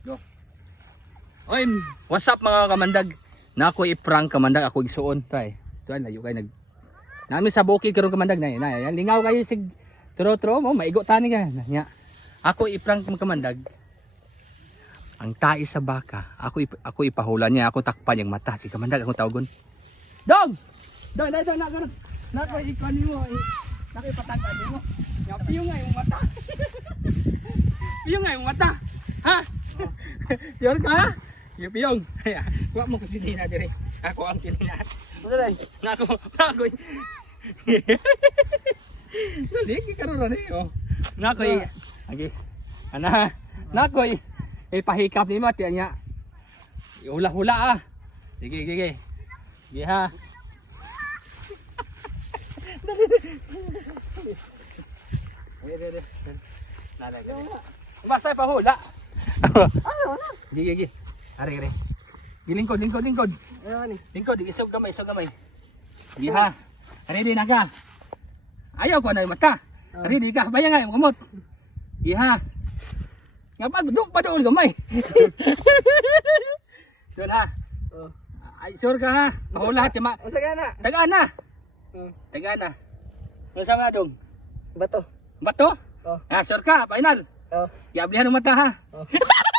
Go. Oy, what's up mga kamandag? Na ako i-prank kamandag ako igsuon tay. Tuan layo kay nag Nami sa bukid karon kamandag na na. Yan lingaw kayo sig tro-tro mo maigo tani ka. Nya. Ako i-prank kamandag. Ang tai sa baka, ako ip, ako ipahula niya, ako takpan yung mata. Si kamandag ako tawagon. Dog! Dog, dog, dog, dog, dog. Nako ikon mo. Nako ipatanggal mo. Piyo nga yung mata. piyo nga yung mata. Piyon ka? Yung piyong. Kuha mo ko si Dina dire. Ako ang kinina. Dali. Nako, nako. Dali, kikaroon na niyo. Nako, agi. Ana, nako, ipahikap ni Mati niya. Hula-hula ah. Sige, sige. Sige ha. Dali, dali. Dali, dali. Basta pa hula. Sige, sige. Ari, ari. Lingkod, lingkod, lingkod. Ano ni? Lingkod, isog gamay, isog gamay. Sige ha. Ready na ka. Ayaw ko na yung mata. Ah. Ready ka. Bayang yung kamot. Sige ha. Nga pa, doon pa doon gamay. doon ha. Oh. Ay, sure ka ha. Mahula ha, tima. Asa ka na? Tagaan na. Hmm. Tagaan na. Ano sa nga dong? Bato. Bato? Oh. Ah, sure ka. Final. Oh. Yablihan ng mata ha. Oh.